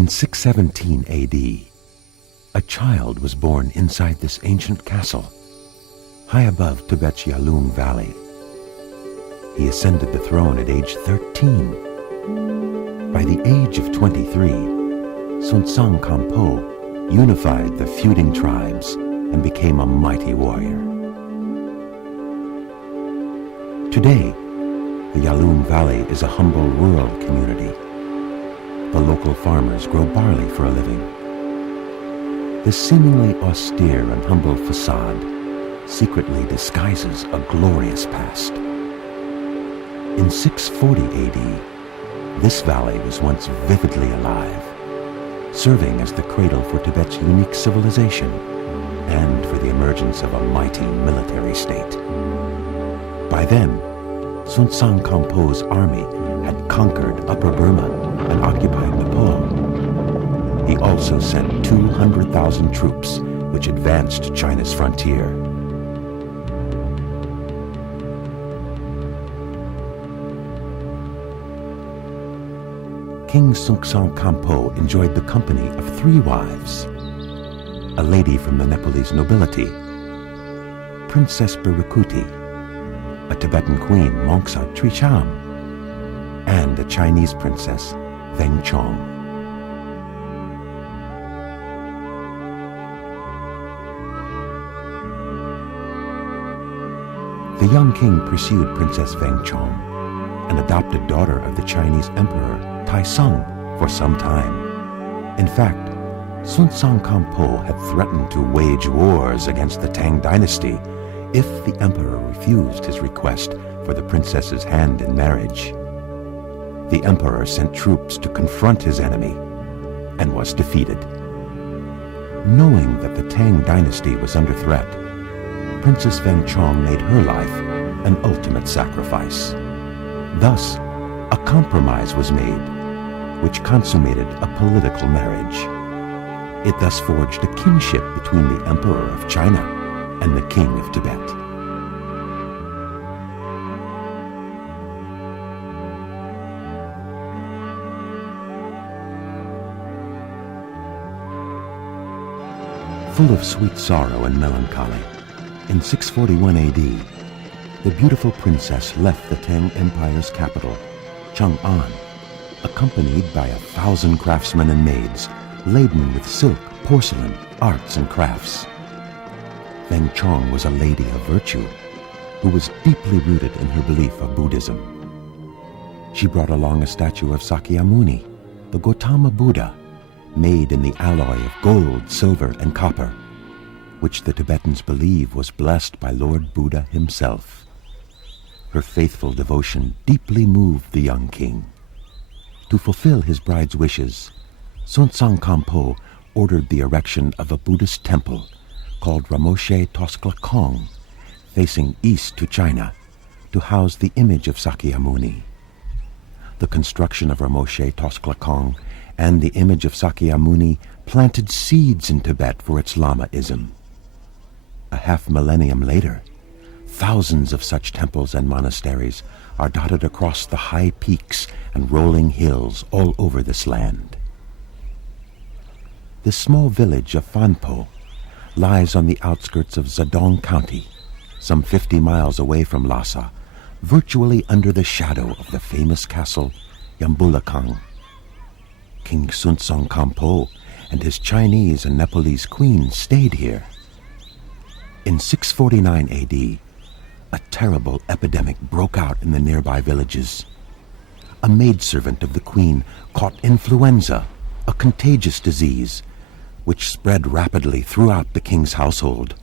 In 617 AD, a child was born inside this ancient castle, high above Tibet's Yalung Valley. He ascended the throne at age 13. By the age of 23, Suntsang Kampo unified the feuding tribes and became a mighty warrior. Today, the Yalung Valley is a humble rural community. The local farmers grow barley for a living. This seemingly austere and humble facade secretly disguises a glorious past. In 640 AD, this valley was once vividly alive, serving as the cradle for Tibet's unique civilization and for the emergence of a mighty military state. By then, Suntsang Kampo's army had conquered Upper Burma and occupied Nepal. He also sent 200,000 troops, which advanced to China's frontier. King Suntsang Kampo enjoyed the company of 3 wives: a lady from the Nepalese nobility, Princess Birikuti, a Tibetan queen, Mongsa Tricham, and a Chinese princess, Veng Chong. The young king pursued Princess Veng Chong, an adopted daughter of the Chinese emperor Taisong, for some time. In fact, Suntsang Kampo had threatened to wage wars against the Tang dynasty if the emperor refused his request for the princess's hand in marriage. The emperor sent troops to confront his enemy and was defeated. Knowing that the Tang dynasty was under threat, Princess Veng Chong made her life an ultimate sacrifice. Thus, a compromise was made, which consummated a political marriage. It thus forged a kinship between the Emperor of China and the King of Tibet. Full of sweet sorrow and melancholy, in 641 AD, the beautiful princess left the Tang Empire's capital, Chang'an, accompanied by 1,000 craftsmen and maids laden with silk, porcelain, arts, and crafts. Veng Chong was a lady of virtue who was deeply rooted in her belief of Buddhism. She brought along a statue of Sakyamuni, the Gautama Buddha, made in the alloy of gold, silver, and copper, which the Tibetans believe was blessed by Lord Buddha himself. Her faithful devotion deeply moved the young king. To fulfill his bride's wishes, Suntsang Kampo ordered the erection of a Buddhist temple called Ramoshe Tosklakong, facing east to China, to house the image of Sakyamuni. The construction of Ramoshe Tosklakong and the image of Sakyamuni planted seeds in Tibet for its Lamaism. A half-millennium later, thousands of such temples and monasteries are dotted across the high peaks and rolling hills all over this land. This small village of Fanpo lies on the outskirts of Zedong County, some 50 miles away from Lhasa, virtually under the shadow of the famous castle Yambulakang. King Suntsang Kampo and his Chinese and Nepalese queens stayed here. In 649 AD, a terrible epidemic broke out in the nearby villages. A maidservant of the queen caught influenza, a contagious disease, which spread rapidly throughout the king's household.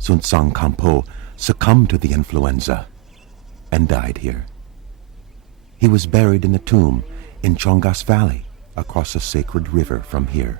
Suntsang Kampo succumbed to the influenza and died here. He was buried in a tomb in Chongas Valley, across a sacred river from here.